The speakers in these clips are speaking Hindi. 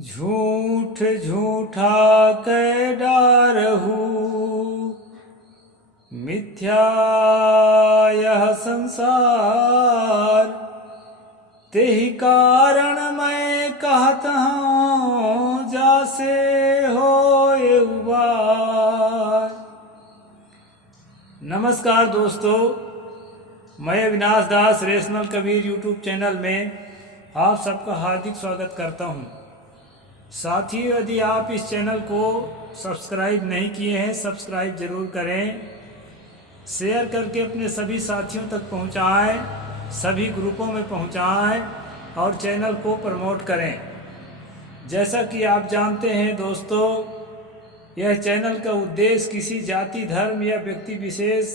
झूठ झूठा कै डारहु मिथ्या यह संसार। तेहि कारण मैं कहत हूँ जासे होए उबार। नमस्कार दोस्तों, मैं अविनाश दास रेशनल कबीर यूट्यूब चैनल में आप सबका हार्दिक स्वागत करता हूँ। साथियों, यदि आप इस चैनल को सब्सक्राइब नहीं किए हैं, सब्सक्राइब जरूर करें, शेयर करके अपने सभी साथियों तक पहुंचाएं, सभी ग्रुपों में पहुंचाएं और चैनल को प्रमोट करें। जैसा कि आप जानते हैं दोस्तों, यह चैनल का उद्देश्य किसी जाति, धर्म या व्यक्ति विशेष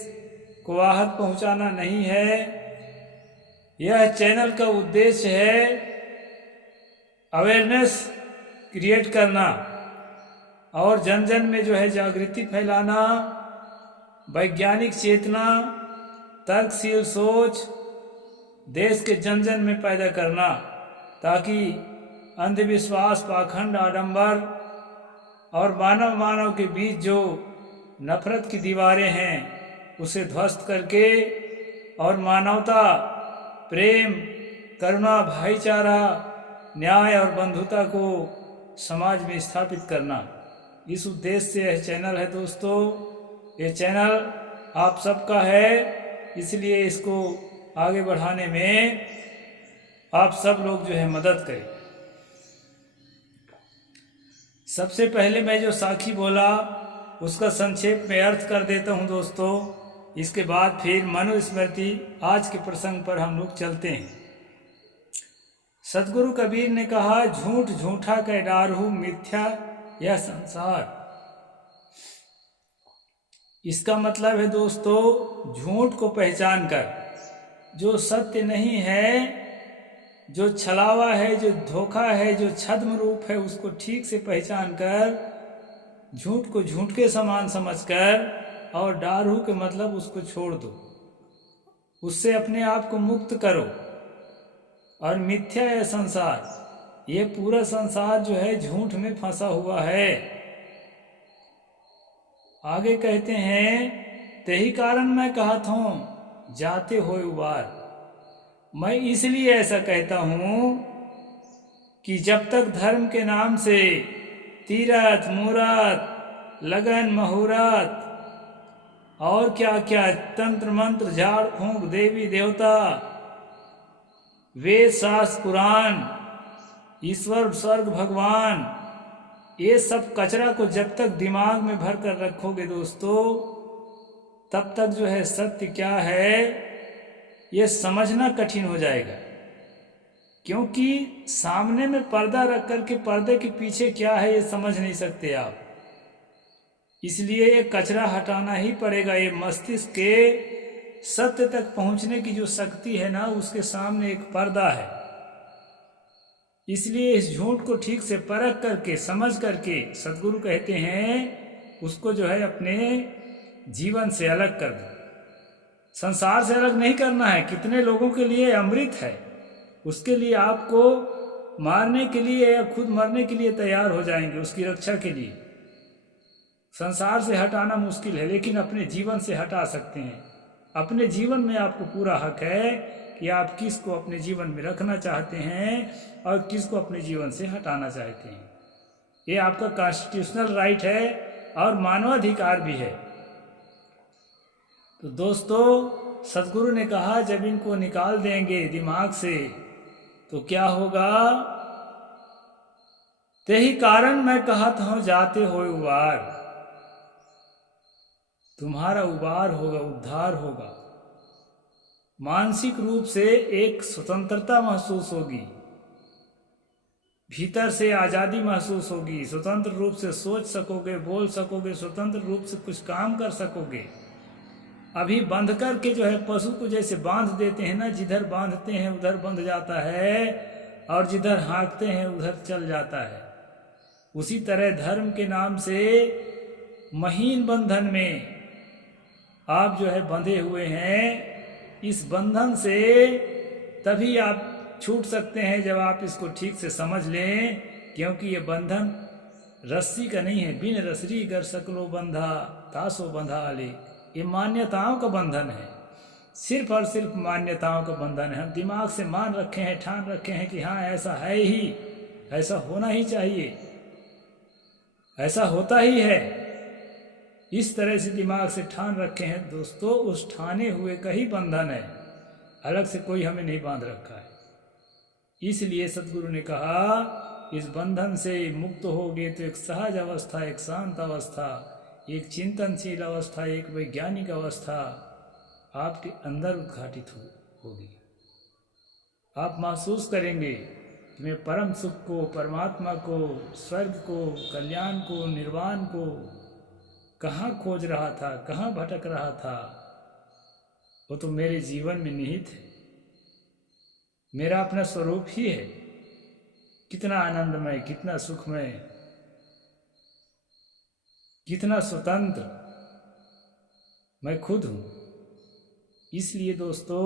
को आहत पहुंचाना नहीं है। यह चैनल का उद्देश्य है अवेयरनेस क्रिएट करना और जन जन में जागृति फैलाना, वैज्ञानिक चेतना, तर्कशील सोच देश के जन जन में पैदा करना, ताकि अंधविश्वास, पाखंड, आडंबर और मानव मानव के बीच जो नफरत की दीवारें हैं उसे ध्वस्त करके और मानवता, प्रेम, करुणा, भाईचारा, न्याय और बंधुता को समाज में स्थापित करना, इस उद्देश्य से यह चैनल है दोस्तों। ये चैनल आप सबका है, इसलिए इसको आगे बढ़ाने में आप सब लोग मदद करें। सबसे पहले मैं जो साखी बोला उसका संक्षेप में अर्थ कर देता हूं दोस्तों। इसके बाद फिर मनुस्मृति आज के प्रसंग पर हम लोग चलते हैं। सदगुरु कबीर ने कहा, झूठ झूठा कै डारहु मिथ्या यह संसार। इसका मतलब है दोस्तों, झूठ को पहचान कर, जो सत्य नहीं है, जो छलावा है, जो धोखा है, जो छद्म रूप है, उसको ठीक से पहचान कर, झूठ को झूठ के समान समझकर, और डारहु के मतलब उसको छोड़ दो, उससे अपने आप को मुक्त करो। और मिथ्या है संसार, ये पूरा संसार झूठ में फंसा हुआ है। आगे कहते हैं, तेही कारण मैं कहता हूं जाते होए उबार। मैं इसलिए ऐसा कहता हूं कि जब तक धर्म के नाम से तीरथ, मूरत, लगन, मुहूर्त और क्या क्या तंत्र मंत्र, झाड़ फूंक, देवी देवता, वेद शास्त्र, पुराण, ईश्वर, स्वर्ग, भगवान, ये सब कचरा को जब तक दिमाग में भर कर रखोगे दोस्तों, तब तक सत्य क्या है ये समझना कठिन हो जाएगा। क्योंकि सामने में पर्दा रख कर के पर्दे के पीछे क्या है ये समझ नहीं सकते आप। इसलिए ये कचरा हटाना ही पड़ेगा। ये मस्तिष्क के सत्य तक पहुंचने की जो शक्ति है ना, उसके सामने एक पर्दा है। इसलिए इस झूठ को ठीक से परख करके, समझ करके, सदगुरु कहते हैं उसको अपने जीवन से अलग कर दो। संसार से अलग नहीं करना है। कितने लोगों के लिए अमृत है, उसके लिए आपको मारने के लिए या खुद मरने के लिए तैयार हो जाएंगे उसकी रक्षा के लिए। संसार से हटाना मुश्किल है, लेकिन अपने जीवन से हटा सकते हैं। अपने जीवन में आपको पूरा हक है कि आप किसको अपने जीवन में रखना चाहते हैं और किसको अपने जीवन से हटाना चाहते हैं। ये आपका कॉन्स्टिट्यूशनल राइट है और मानवाधिकार भी है। तो दोस्तों, सदगुरु ने कहा, जब इनको निकाल देंगे दिमाग से तो क्या होगा? तेही कारण मैं कहत हूं जाते होए उबार। तुम्हारा उबार होगा, उद्धार होगा। मानसिक रूप से एक स्वतंत्रता महसूस होगी, भीतर से आज़ादी महसूस होगी, स्वतंत्र रूप से सोच सकोगे, बोल सकोगे, स्वतंत्र रूप से कुछ काम कर सकोगे। अभी बंध करके पशु को जैसे बांध देते हैं ना, जिधर बांधते हैं उधर बंध जाता है और जिधर हाँकते हैं उधर चल जाता है। उसी तरह धर्म के नाम से महीन बंधन में आप बंधे हुए हैं। इस बंधन से तभी आप छूट सकते हैं जब आप इसको ठीक से समझ लें क्योंकि ये बंधन रस्सी का नहीं है। बिन रसरी गर सकलो बंधा तासो बंधा आले। ये मान्यताओं का बंधन है, सिर्फ और सिर्फ मान्यताओं का बंधन है। हम दिमाग से मान रखे हैं, ठान रखे हैं कि हाँ ऐसा है ही, ऐसा होना ही चाहिए, ऐसा होता ही है। इस तरह से दिमाग से ठान रखे हैं दोस्तों, उस ठाने हुए का ही बंधन है, अलग से कोई हमें नहीं बांध रखा है। इसलिए सदगुरु ने कहा इस बंधन से मुक्त होगे तो एक सहज अवस्था, एक शांत अवस्था, एक चिंतनशील अवस्था, एक वैज्ञानिक अवस्था आपके अंदर उद्घाटित होगी। आप महसूस करेंगे कि मैं परम सुख को, परमात्मा को, स्वर्ग को, कल्याण को, निर्वाण को कहाँ खोज रहा था, कहाँ भटक रहा था। वो तो मेरे जीवन में निहित है, मेरा अपना स्वरूप ही है। कितना आनंदमय, कितना सुखमय, कितना स्वतंत्र मैं खुद हूँ। इसलिए दोस्तों,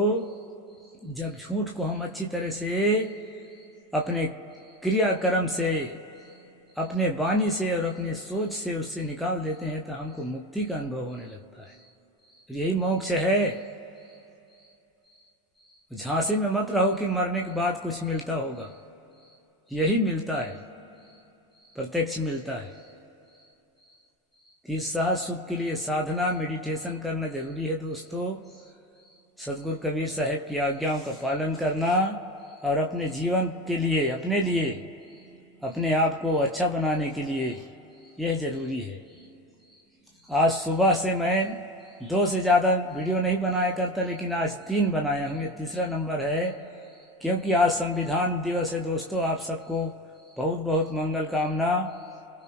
जब झूठ को हम अच्छी तरह से अपने क्रियाकर्म से, अपने वाणी से और अपनी सोच से उससे निकाल देते हैं तो हमको मुक्ति का अनुभव होने लगता है। यही मोक्ष है। झांसे में मत रहो कि मरने के बाद कुछ मिलता होगा, यही मिलता है, प्रत्यक्ष मिलता है। इस सहज सुख के लिए साधना, मेडिटेशन करना जरूरी है दोस्तों। सदगुरु कबीर साहब की आज्ञाओं का पालन करना और अपने जीवन के लिए, अपने लिए, अपने आप को अच्छा बनाने के लिए यह जरूरी है। आज सुबह से मैं 2 से ज़्यादा वीडियो नहीं बनाया करता, लेकिन आज 3 बनाया हूँ। ये तीसरा नंबर है, क्योंकि आज संविधान दिवस है दोस्तों। आप सबको बहुत बहुत मंगल कामना।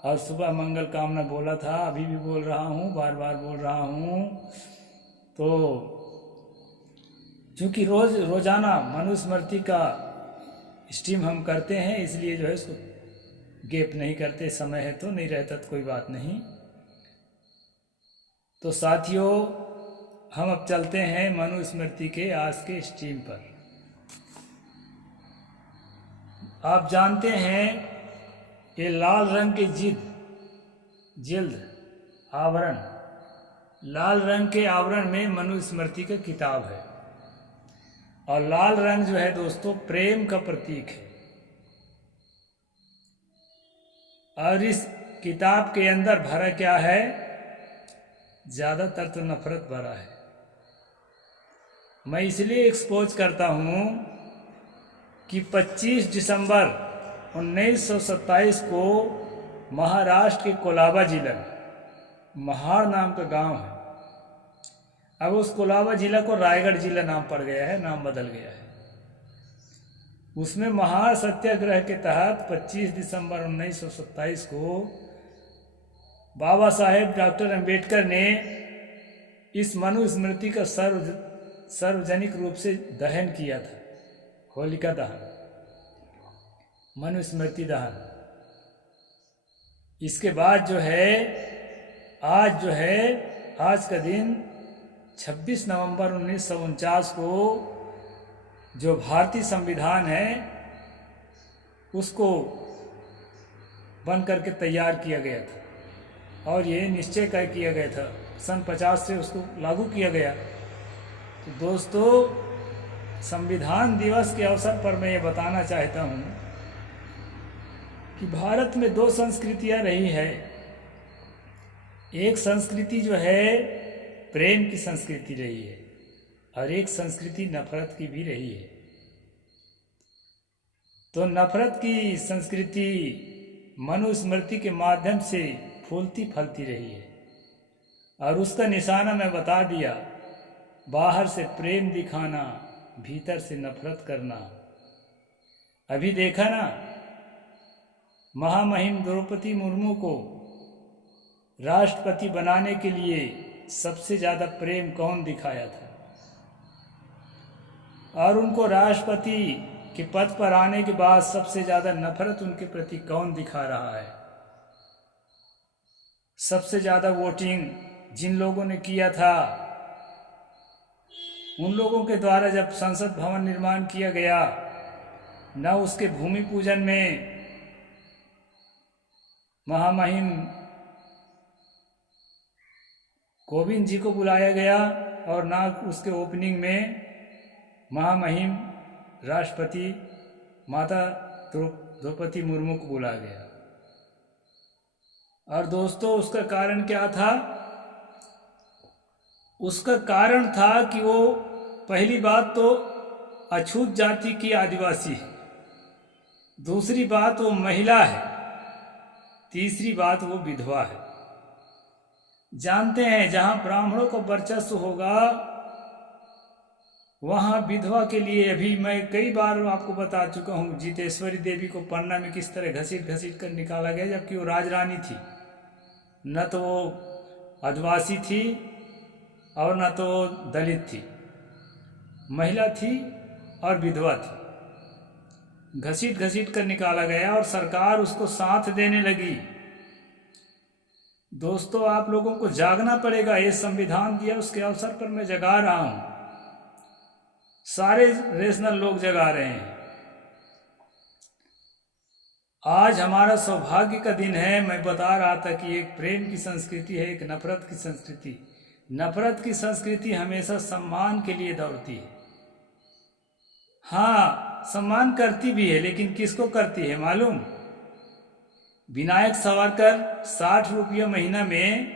और सुबह मंगल कामना बोला था, अभी भी बोल रहा हूँ, बार बार बोल रहा हूँ। तो चूँकि रोज़ाना मनुस्मृति का स्ट्रीम हम करते हैं, इसलिए जो है इसको गैप नहीं करते। समय है तो, नहीं रहता तो कोई बात नहीं। तो साथियों, हम अब चलते हैं मनुस्मृति के आज के स्ट्रीम पर। आप जानते हैं ये लाल रंग की जिल्द आवरण, लाल रंग के आवरण में मनुस्मृति का किताब है। और लाल रंग जो है दोस्तों प्रेम का प्रतीक है। और इस किताब के अंदर भरा क्या है? ज़्यादातर तो नफरत भरा है। मैं इसलिए एक्सपोज करता हूँ कि 25 दिसंबर 1927 को महाराष्ट्र के कोलाबा जिला, महाड़ नाम का गांव है, अब उस कोलाबा जिला को रायगढ़ जिला नाम पड़ गया है, नाम बदल गया है। उसमें महाड़ सत्याग्रह के तहत 25 दिसंबर 1927 को बाबा साहेब डॉक्टर अंबेडकर ने इस मनुस्मृति का सार्वजनिक रूप से दहन किया था, होलिका दहन, मनुस्मृति दहन। इसके बाद जो है आज का दिन 26 नवंबर 1949 को जो भारतीय संविधान है उसको बन करके तैयार किया गया था। और ये निश्चय कर किया गया था, सन 50 से उसको लागू किया गया। तो दोस्तों, संविधान दिवस के अवसर पर मैं ये बताना चाहता हूँ कि भारत में 2 संस्कृतियाँ रही है। एक संस्कृति जो है प्रेम की संस्कृति रही है और एक संस्कृति नफरत की भी रही है। तो नफरत की संस्कृति मनुस्मृति के माध्यम से फूलती फलती रही है और उसका निशाना मैं बता दिया। बाहर से प्रेम दिखाना, भीतर से नफरत करना। अभी देखा ना, महामहिम द्रौपदी मुर्मू को राष्ट्रपति बनाने के लिए सबसे ज़्यादा प्रेम कौन दिखाया था? और उनको राष्ट्रपति के पद पर आने के बाद सबसे ज़्यादा नफरत उनके प्रति कौन दिखा रहा है? सबसे ज़्यादा वोटिंग जिन लोगों ने किया था, उन लोगों के द्वारा जब संसद भवन निर्माण किया गया, न उसके भूमि पूजन में महामहिम कोविंद जी को बुलाया गया और ना उसके ओपनिंग में महामहिम राष्ट्रपति माता द्रौपदी मुर्मू को बुलाया गया। और दोस्तों उसका कारण क्या था? उसका कारण था कि वो पहली बात तो अछूत जाति की आदिवासी है, दूसरी बात वो महिला है, तीसरी बात वो विधवा है। जानते हैं जहां ब्राह्मणों का वर्चस्व होगा वहां विधवा के लिए, अभी मैं कई बार आपको बता चुका हूं, जीतेश्वरी देवी को पन्ना में किस तरह घसीट घसीट कर निकाला गया, जबकि वो राजरानी थी। न तो वो आदिवासी थी और न तो दलित थी, महिला थी और विधवा थी। घसीट घसीट कर निकाला गया और सरकार उसको साथ देने लगी। दोस्तों आप लोगों को जागना पड़ेगा। ये संविधान दिया उसके अवसर पर मैं जगा रहा हूं, सारे रेशनल लोग जगा रहे हैं। आज हमारा सौभाग्य का दिन है। मैं बता रहा था कि एक प्रेम की संस्कृति है, एक नफरत की संस्कृति। नफरत की संस्कृति हमेशा सम्मान के लिए दौड़ती है। हाँ, सम्मान करती भी है, लेकिन किसको करती है मालूम? विनायक सावरकर 60 रुपये महीना में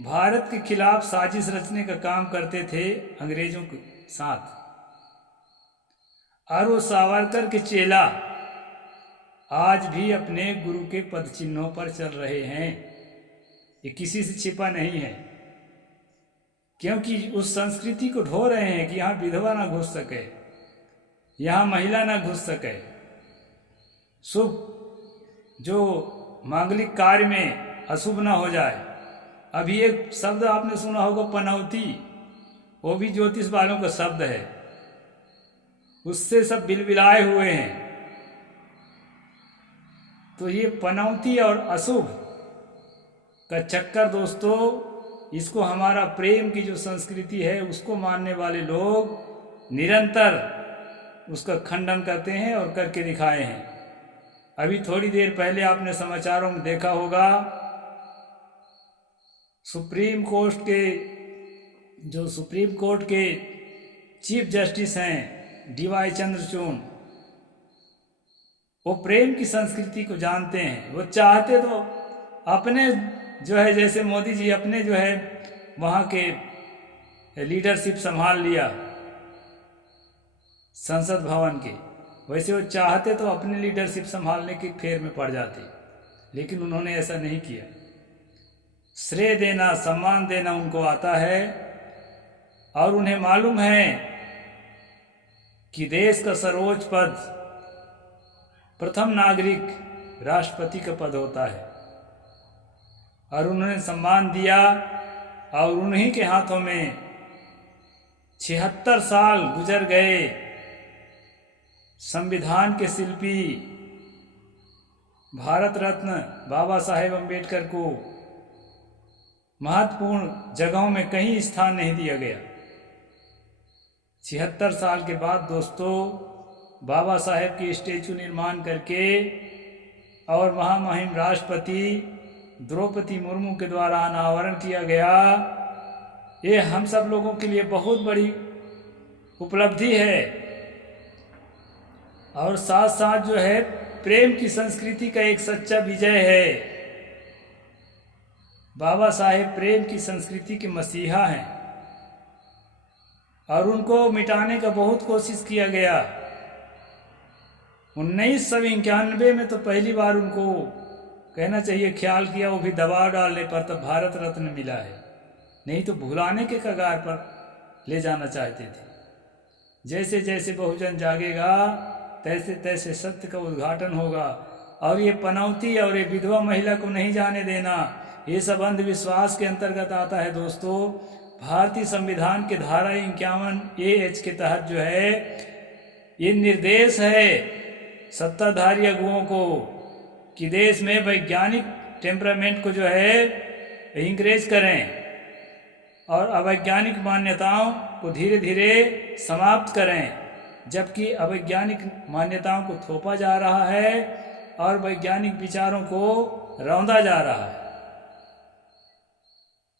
भारत के खिलाफ साजिश रचने का काम करते थे अंग्रेजों के साथ, और वो सावरकर के चेला आज भी अपने गुरु के पद चिन्हों पर चल रहे हैं। ये किसी से छिपा नहीं है, क्योंकि उस संस्कृति को ढो रहे हैं कि यहाँ विधवा ना घुस सके, यहाँ महिला ना घुस सके, शुभ जो मांगलिक कार्य में अशुभ ना हो जाए। अभी एक शब्द आपने सुना होगा पनौती, वो भी ज्योतिष वालों का शब्द है, उससे सब बिलबिलाए हुए हैं। तो ये पनौती और अशुभ का चक्कर दोस्तों, इसको हमारा प्रेम की जो संस्कृति है उसको मानने वाले लोग निरंतर उसका खंडन करते हैं और करके दिखाए हैं। अभी थोड़ी देर पहले आपने समाचारों में देखा होगा, सुप्रीम कोर्ट के चीफ जस्टिस हैं DY चंद्रचूड़, वो प्रेम की संस्कृति को जानते हैं। वो चाहते तो अपने जो है, जैसे मोदी जी अपने जो है वहाँ के लीडरशिप संभाल लिया संसद भवन के, वैसे वो चाहते तो अपने लीडरशिप संभालने के फेर में पड़ जाते, लेकिन उन्होंने ऐसा नहीं किया। श्रेय देना, सम्मान देना उनको आता है, और उन्हें मालूम है कि देश का सर्वोच्च पद प्रथम नागरिक राष्ट्रपति का पद होता है, और उन्होंने सम्मान दिया। और उन्हीं के हाथों में 76 साल गुजर गए। संविधान के शिल्पी भारत रत्न बाबा साहेब अम्बेडकर को महत्वपूर्ण जगहों में कहीं स्थान नहीं दिया गया। 76 साल के बाद दोस्तों बाबा साहेब की स्टैचू निर्माण करके और महामहिम राष्ट्रपति द्रौपदी मुर्मू के द्वारा अनावरण किया गया। ये हम सब लोगों के लिए बहुत बड़ी उपलब्धि है, और साथ साथ जो है प्रेम की संस्कृति का एक सच्चा विजय है। बाबा साहेब प्रेम की संस्कृति के मसीहा हैं, और उनको मिटाने का बहुत कोशिश किया गया। 1991 में तो पहली बार उनको कहना चाहिए ख्याल किया, वो भी दबाव डालने पर तब भारत रत्न मिला है, नहीं तो भुलाने के कगार पर ले जाना चाहते थे। जैसे जैसे बहुजन जागेगा तैसे तैसे सत्य का उद्घाटन होगा। और ये पनौती और ये विधवा महिला को नहीं जाने देना, ये सब अंधविश्वास के अंतर्गत आता है दोस्तों। भारतीय संविधान के धारा 51A(H) के तहत जो है ये निर्देश है सत्ताधारी अगुओं को कि देश में वैज्ञानिक टेम्परामेंट को जो है इंकरेज करें और अवैज्ञानिक मान्यताओं को धीरे धीरे समाप्त करें, जबकि अवैज्ञानिक मान्यताओं को थोपा जा रहा है और वैज्ञानिक विचारों को रौंदा जा रहा है।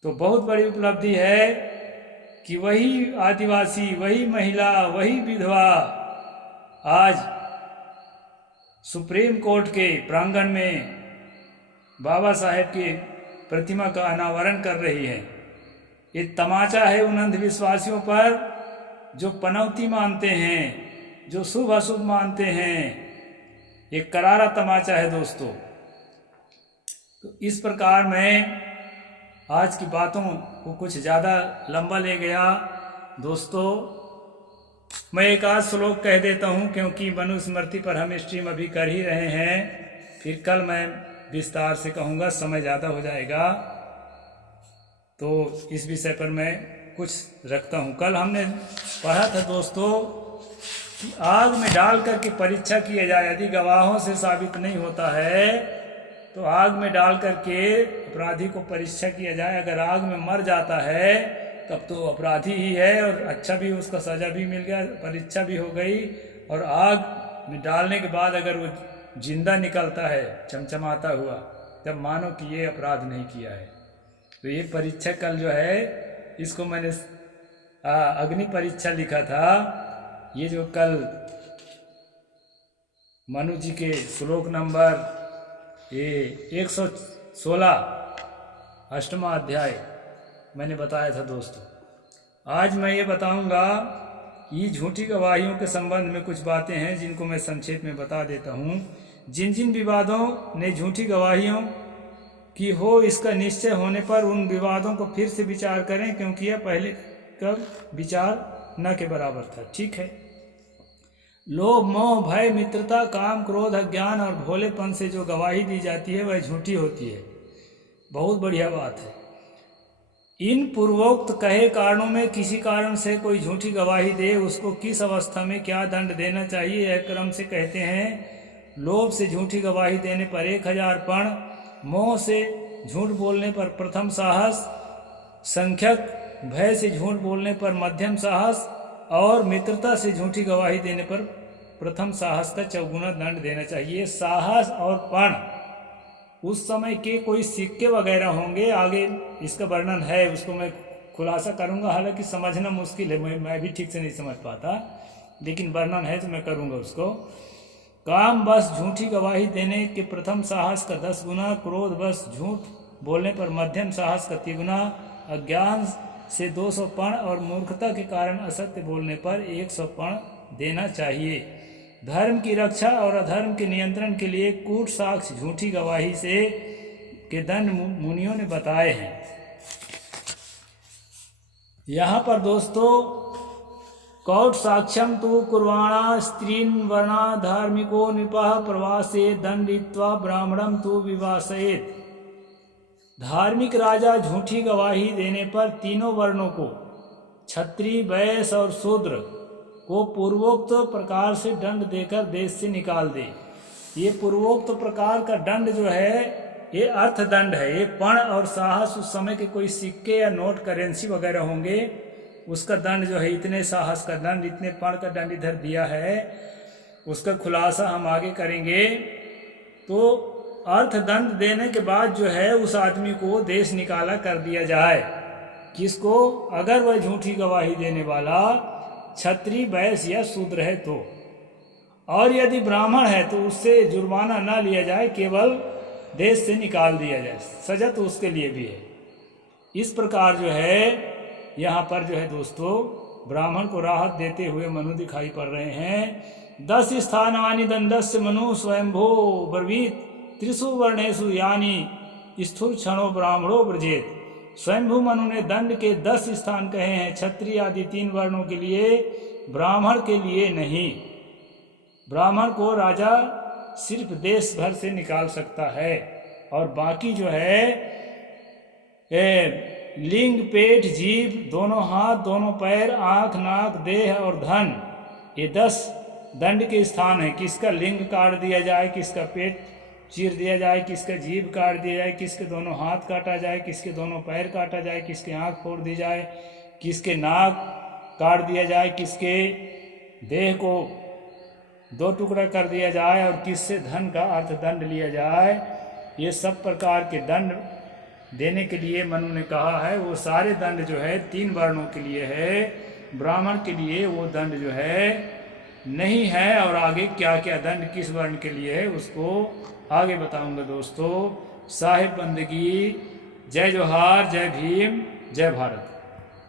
तो बहुत बड़ी उपलब्धि है कि वही आदिवासी, वही महिला, वही विधवा आज सुप्रीम कोर्ट के प्रांगण में बाबा साहेब की प्रतिमा का अनावरण कर रही है। ये तमाचा है उन अंधविश्वासियों पर जो पनौती मानते हैं, जो शुभ अशुभ मानते हैं। ये करारा तमाचा है दोस्तों। तो इस प्रकार मैं आज की बातों को कुछ ज़्यादा लंबा ले गया दोस्तों। मैं एक आध श्लोक कह देता हूँ, क्योंकि मनुस्मृति पर हम स्ट्रीम अभी कर ही रहे हैं। फिर कल मैं विस्तार से कहूँगा, समय ज़्यादा हो जाएगा। तो इस विषय पर मैं कुछ रखता हूँ। कल हमने पढ़ा था दोस्तों कि आग में डाल करके परीक्षा किया जाए। यदि गवाहों से साबित नहीं होता है तो आग में डाल करके अपराधी को परीक्षा किया जाए। अगर आग में मर जाता है तब तो अपराधी ही है, और अच्छा भी उसका सजा भी मिल गया, परीक्षा भी हो गई। और आग में डालने के बाद अगर वो जिंदा निकलता है चमचमाता हुआ, तब मानो कि ये अपराध नहीं किया है। तो ये परीक्षा कल जो है, इसको मैंने अग्नि परीक्षा लिखा था। ये जो कल मनु जी के श्लोक नंबर 116 अष्टमा अध्याय मैंने बताया था दोस्तों। आज मैं ये बताऊंगा कि झूठी गवाहियों के संबंध में कुछ बातें हैं जिनको मैं संक्षेप में बता देता हूँ। जिन जिन विवादों ने झूठी गवाहियों की हो, इसका निश्चय होने पर उन विवादों को फिर से विचार करें, क्योंकि यह पहले का विचार न के बराबर था। ठीक है। लोभ, मोह, भय, मित्रता, काम, क्रोध, अज्ञान और भोलेपन से जो गवाही दी जाती है वह झूठी होती है। बहुत बढ़िया बात है। इन पूर्वोक्त कहे कारणों में किसी कारण से कोई झूठी गवाही दे, उसको किस अवस्था में क्या दंड देना चाहिए, यह क्रम से कहते हैं। लोभ से झूठी गवाही देने पर 1000 पण, मोह से झूठ बोलने पर प्रथम साहस, संख्यक, भय से झूठ बोलने पर मध्यम साहस और मित्रता से झूठी गवाही देने पर प्रथम साहस का 4 गुना दंड देना चाहिए। साहस और पण उस समय के कोई सिक्के वगैरह होंगे, आगे इसका वर्णन है, उसको मैं खुलासा करूंगा। हालांकि समझना मुश्किल है, मैं भी ठीक से नहीं समझ पाता, लेकिन वर्णन है तो मैं करूंगा उसको। काम बस झूठी गवाही देने के प्रथम साहस का 10 गुना, क्रोध बस झूठ बोलने पर मध्यम साहस का 3 गुना, अज्ञान से 200 पण और मूर्खता के कारण असत्य बोलने पर 100 पण देना चाहिए। धर्म की रक्षा और अधर्म के नियंत्रण के लिए कूट साक्ष्य झूठी गवाही से के दंड मुनियों ने बताए हैं। यहाँ पर दोस्तों, कौट साक्ष्यम तु कुर्वाणा स्त्रीन वर्णा धार्मिको नृपः प्रवासे दंडित्वा ब्राह्मणम तु विवासयेत। धार्मिक राजा झूठी गवाही देने पर तीनों वर्णों को, क्षत्रिय, वैश्य और शूद्र को पूर्वोक्त प्रकार से दंड देकर देश से निकाल दे। ये पूर्वोक्त प्रकार का दंड जो है ये अर्थ दंड है। ये पण और साहस, उस समय के कोई सिक्के या नोट करेंसी वगैरह होंगे, उसका दंड जो है इतने साहस का दंड, इतने पण का दंड इधर दिया है। उसका खुलासा हम आगे करेंगे। तो अर्थ दंड देने के बाद जो है उस आदमी को देश निकाला कर दिया जाए। किसको? अगर वह झूठी गवाही देने वाला क्षत्रिय, वैश्य या शूद्र है तो। और यदि ब्राह्मण है तो उससे जुर्माना ना लिया जाए, केवल देश से निकाल दिया जाए। सजा तो उसके लिए भी है। इस प्रकार जो है यहाँ पर जो है दोस्तों, ब्राह्मण को राहत देते हुए मनु दिखाई पड़ रहे हैं। 10 स्थानानि दंडस्य मनु स्वयंभो ब्रवीत त्रिषु वर्णेषु यानी स्थूल क्षणो ब्राह्मणो ब्रजेत। स्वयंभू मनु ने दंड के 10 स्थान कहे हैं, क्षत्रिय आदि 3 वर्णों के लिए, ब्राह्मण के लिए नहीं। ब्राह्मण को राजा सिर्फ देश भर से निकाल सकता है, और बाकी जो है लिंग, पेट, जीभ, दोनों हाथ, दोनों पैर, आंख, नाक, देह और धन, ये 10 दंड के स्थान हैं। किसका लिंग काट दिया जाए, किसका पेट चीर दिया जाए, किसका जीभ काट दिया जाए, किसके दोनों हाथ काटा जाए, किसके दोनों पैर काटा जाए, किसके आंख फोड़ दी जाए, किसके नाक काट दिया जाए, किसके देह को 2 टुकड़ा कर दिया जाए, और किससे धन का अर्थदंड लिया जाए। ये सब प्रकार के दंड देने के लिए मनु ने कहा है। वो सारे दंड जो है 3 वर्णों के लिए है, ब्राह्मण के लिए वो दंड जो है नहीं है। और आगे क्या क्या दंड किस वर्ण के लिए है उसको आगे बताऊंगा दोस्तों। साहिब बंदगी, जय जोहार, जय भीम, जय भारत।